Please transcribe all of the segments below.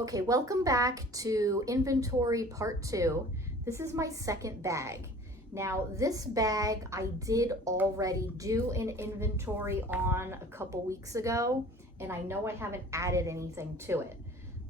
Okay, welcome back to inventory part 2. This is my second bag. Now this bag I did already do an inventory on a couple weeks ago, and I know I haven't added anything to it.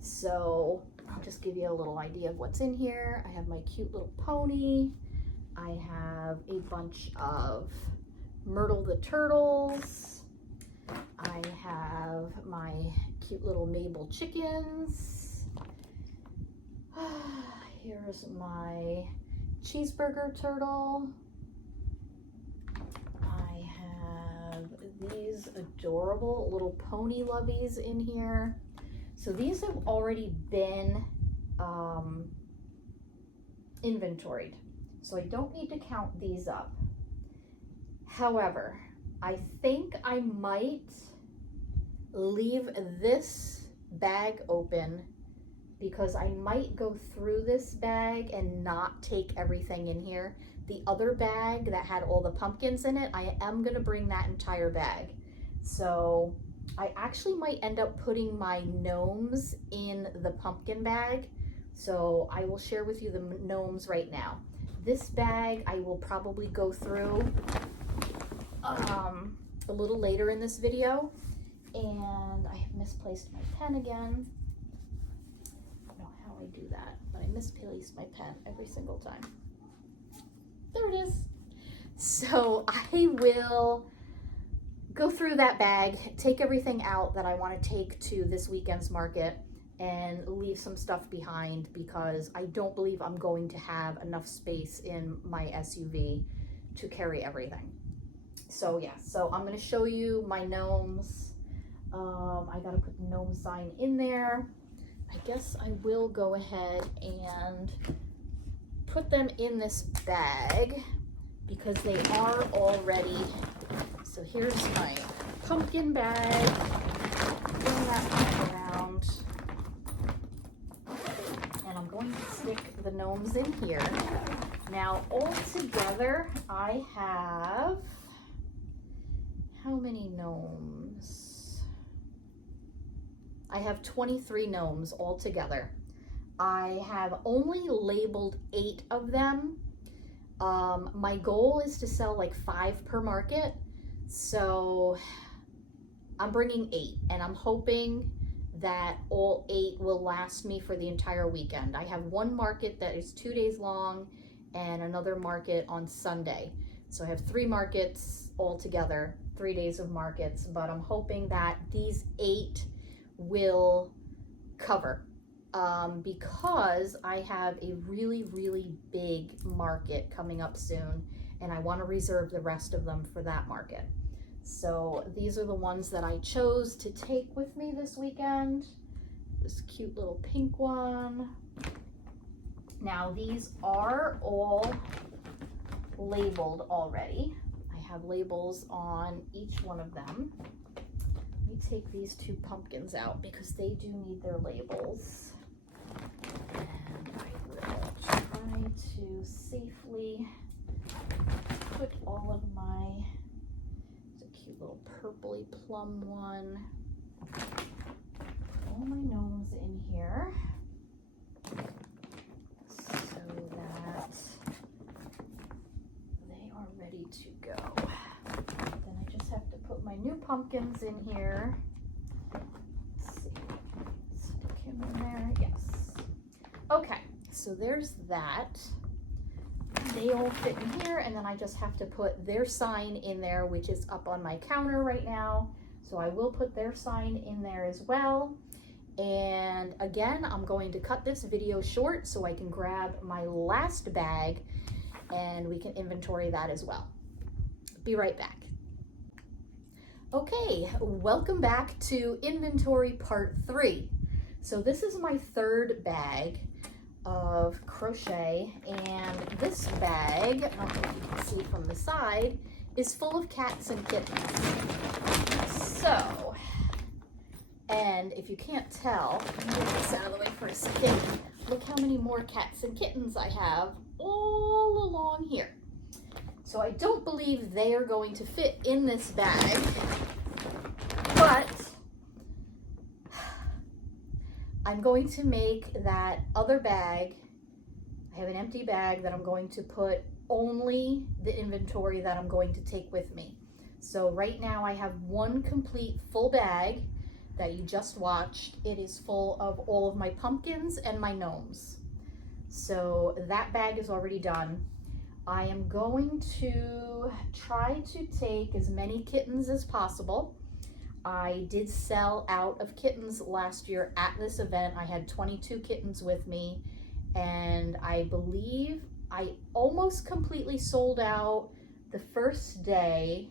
So I'll just give you a little idea of what's in here. I have my cute little pony. I have a bunch of Myrtle the turtles. I have my cute little Mabel chickens. Here's my cheeseburger turtle. I have these adorable little pony loveys in here. So these have already been inventoried, so I don't need to count these up. However, I think I might leave this bag open because I might go through this bag and not take everything in here. The other bag that had all the pumpkins in it, I am gonna bring that entire bag. So I actually might end up putting my gnomes in the pumpkin bag. So I will share with you the gnomes right now. This bag I will probably go through a little later in this video. And I have misplaced my pen again. I don't know how I do that, but I misplace my pen every single time. There it is. So I will go through that bag, take everything out that I want to take to this weekend's market, and leave some stuff behind because I don't believe I'm going to have enough space in my SUV to carry everything. So yeah, so I'm going to show you my gnomes. I gotta put the gnome sign in there. I guess I will go ahead and put them in this bag because they are already. So here's my pumpkin bag. Bring that bag around. And I'm going to stick the gnomes in here. Now all together I have, how many gnomes? I have 23 gnomes all together. I have only labeled 8 of them. My goal is to sell like 5 per market. So I'm bringing 8 and I'm hoping that all 8 will last me for the entire weekend. I have one market that is 2 days long and another market on Sunday. So I have 3 markets all together, 3 days of markets, but I'm hoping that these 8 will cover because I have a really big market coming up soon and I want to reserve the rest of them for that market. So these are the ones that I chose to take with me this weekend. This cute little pink one. Now these are all labeled already. I have labels on each one of them. Let me take these 2 pumpkins out because they do need their labels. And I will try to safely put all of my, there's a cute little purpley plum one. All my gnomes in here so that they are ready to go. Then I just have to put my new pumpkins in here. Let's see, stick him in there, yes. Okay, so there's that. They all fit in here, and then I just have to put their sign in there, which is up on my counter right now. So I will put their sign in there as well. And again, I'm going to cut this video short so I can grab my last bag and we can inventory that as well. Be right back. Okay, welcome back to inventory part 3. So this is my 3rd bag of crochet, and this bag, I don't know if you can see from the side, is full of cats and kittens. So, and if you can't tell, let me get this out of the way for a second. Look how many more cats and kittens I have all along here. So I don't believe they are going to fit in this bag, but I'm I'm going to make that other bag. I have an empty bag that I'm going to put only the inventory that I'm going to take with me. So right now I have one complete full bag that you just watched. It is full of all of my pumpkins and my gnomes. So that bag is already done. I am going to try to take as many kittens as possible. I did sell out of kittens last year at this event. I had 22 kittens with me, and I believe I almost completely sold out the first day,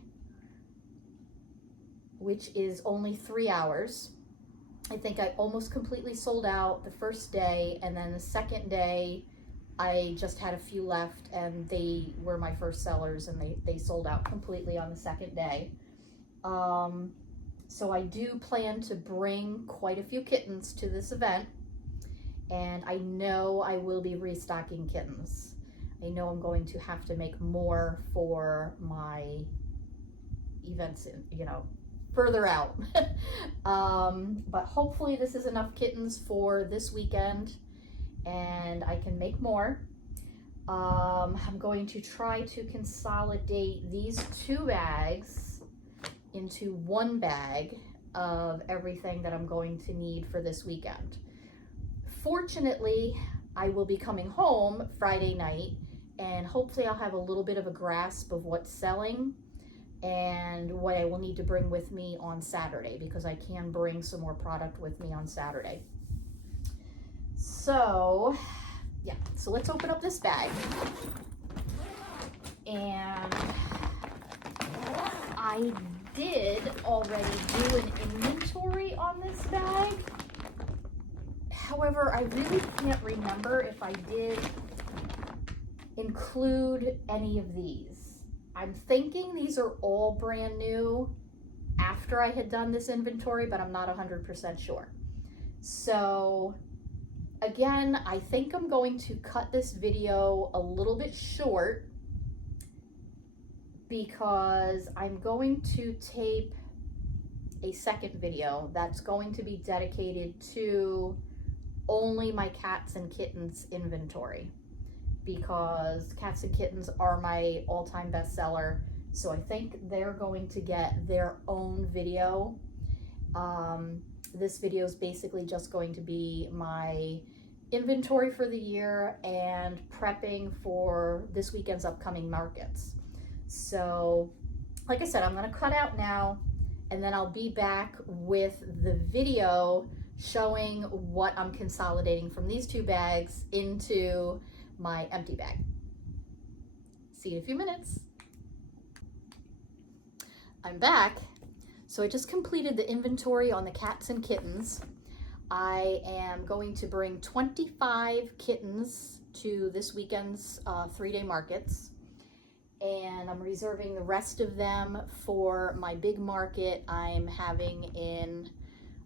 which is only 3 hours. I think I almost completely sold out the first day, and then the second day I just had a few left, and they were my first sellers, and they sold out completely on the second day. So I do plan to bring quite a few kittens to this event, and I know I will be restocking kittens. I know I'm going to have to make more for my events, further out. But hopefully this is enough kittens for this weekend, and I can make more. I'm going to try to consolidate these 2 bags into 1 bag of everything that I'm going to need for this weekend. Fortunately, I will be coming home Friday night, and hopefully I'll have a little bit of a grasp of what's selling and what I will need to bring with me on Saturday, because I can bring some more product with me on Saturday. So yeah, so let's open up this bag. And I did already do an inventory on this bag. However, I really can't remember if I did include any of these. I'm thinking these are all brand new after I had done this inventory, but I'm not 100% sure. So again, I think I'm going to cut this video a little bit short because I'm going to tape a second video that's going to be dedicated to only my cats and kittens inventory, because cats and kittens are my all-time bestseller. So I think they're going to get their own video. This video is basically just going to be my inventory for the year and prepping for this weekend's upcoming markets. So like I said, I'm going to cut out now, and then I'll be back with the video showing what I'm consolidating from these 2 bags into my empty bag. See you in a few minutes. I'm back. So I just completed the inventory on the cats and kittens. I am going to bring 25 kittens to this weekend's 3-day markets, and I'm reserving the rest of them for my big market I'm having in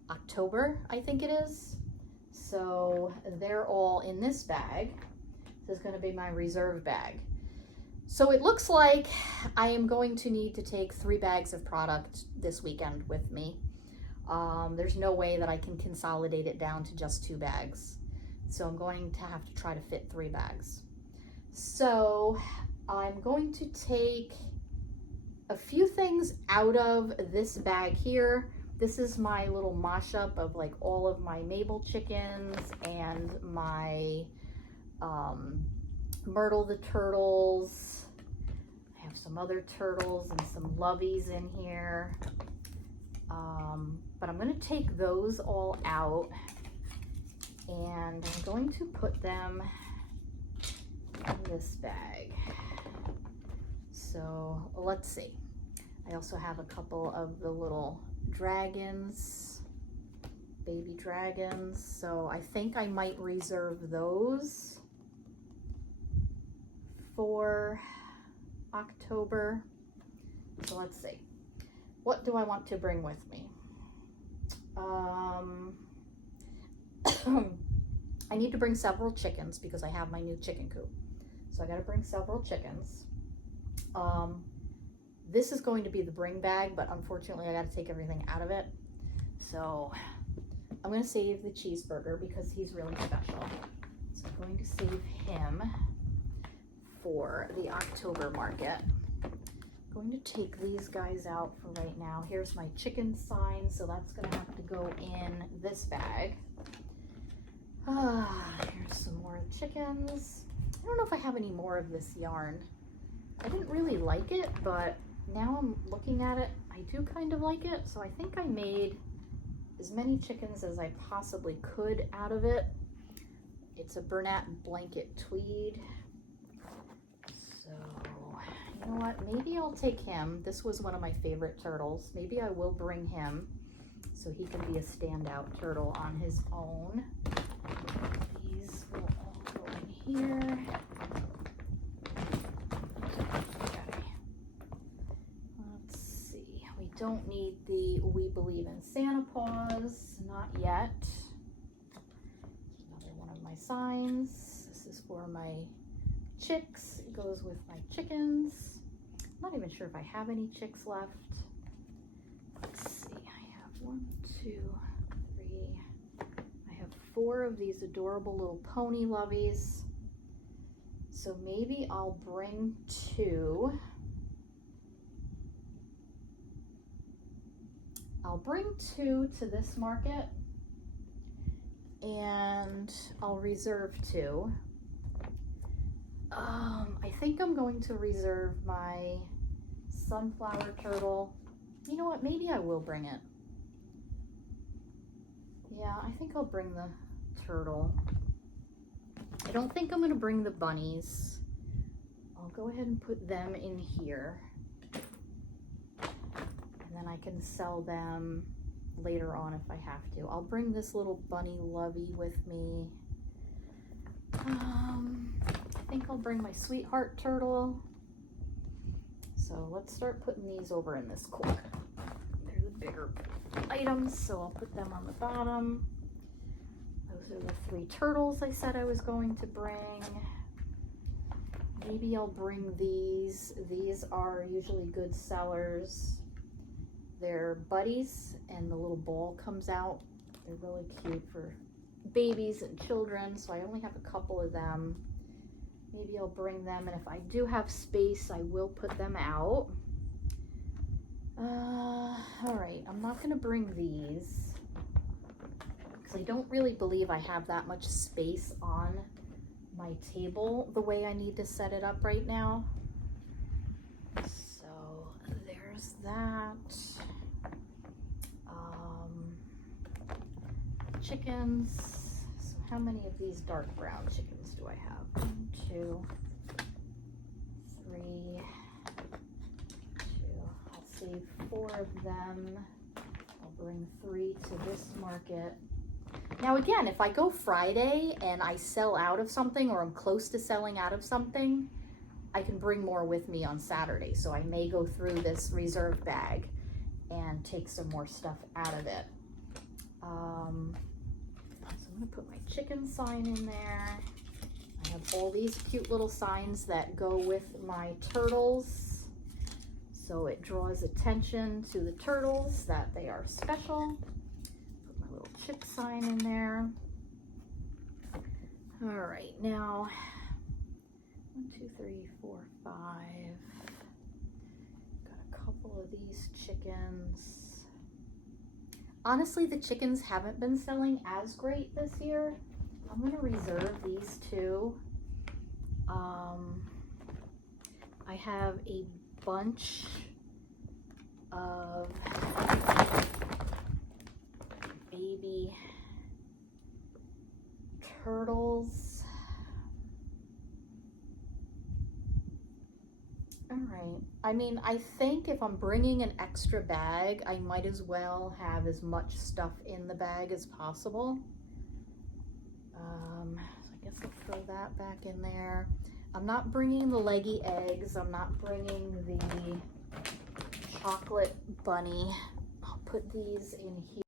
October, I think it is. So they're all in this bag. This is going to be my reserve bag. So it looks like I am going to need to take 3 bags of product this weekend with me. There's no way that I can consolidate it down to just 2 bags. So I'm going to have to try to fit 3 bags. So I'm going to take a few things out of this bag here. This is my little mashup of like all of my Mabel chickens and my Myrtle the turtles. I have some other turtles and some loveys in here. But I'm going to take those all out, and I'm going to put them in this bag. So let's see. I also have a couple of the little dragons, baby dragons. So I think I might reserve those for October. So let's see. What do I want to bring with me? I need to bring several chickens because I have my new chicken coop. So I got to bring several chickens. This is going to be the bring bag, but unfortunately I got to take everything out of it. So I'm going to save the cheeseburger because he's really special. So I'm going to save him for the October market. I'm going to take these guys out for right now. Here's my chicken sign, so that's going to have to go in this bag. Here's some more chickens. I don't know if I have any more of this yarn. I didn't really like it, but now I'm looking at it, I do kind of like it. So I think I made as many chickens as I possibly could out of it. It's a Bernat blanket tweed. So, you know what? Maybe I'll take him. This was one of my favorite turtles. Maybe I will bring him so he can be a standout turtle on his own. These will all go in here. Don't need the We Believe in Santa paws, not yet. Another one of my signs. This is for my chicks. It goes with my chickens. I'm not even sure if I have any chicks left. Let's see, I have 1, 2, 3. I have 4 of these adorable little pony loveys. So maybe I'll bring 2. I'll bring 2 to this market and I'll reserve 2. I think I'm going to reserve my sunflower turtle. You know what? Maybe I will bring it. Yeah, I think I'll bring the turtle. I don't think I'm going to bring the bunnies. I'll go ahead and put them in here. Then I can sell them later on if I have to. I'll bring this little bunny lovey with me. I think I'll bring my sweetheart turtle. So let's start putting these over in this corner. They're the bigger items, so I'll put them on the bottom. Those are the 3 turtles I said I was going to bring. Maybe I'll bring these. These are usually good sellers. They're buddies and the little ball comes out. They're really cute for babies and children, so I only have a couple of them. Maybe I'll bring them, and if I do have space, I will put them out. All right, I'm not gonna bring these because I don't really believe I have that much space on my table the way I need to set it up right now. So there's that. Chickens. So how many of these dark brown chickens do I have? 1, 2, 3, 2. I'll save 4 of them. I'll bring 3 to this market. Now again, if I go Friday and I sell out of something or I'm close to selling out of something, I can bring more with me on Saturday. So I may go through this reserve bag and take some more stuff out of it. So I'm gonna put my chicken sign in there. I have all these cute little signs that go with my turtles. So it draws attention to the turtles that they are special. Put my little chick sign in there. All right, now 1, 2, 3, 4, 5. Got a couple of these chickens. Honestly, the chickens haven't been selling as great this year. I'm gonna reserve these 2. I have a bunch of baby turtles. All right. I mean, I think if I'm bringing an extra bag, I might as well have as much stuff in the bag as possible. So I guess I'll throw that back in there. I'm not bringing the leggy eggs. I'm not bringing the chocolate bunny. I'll put these in here.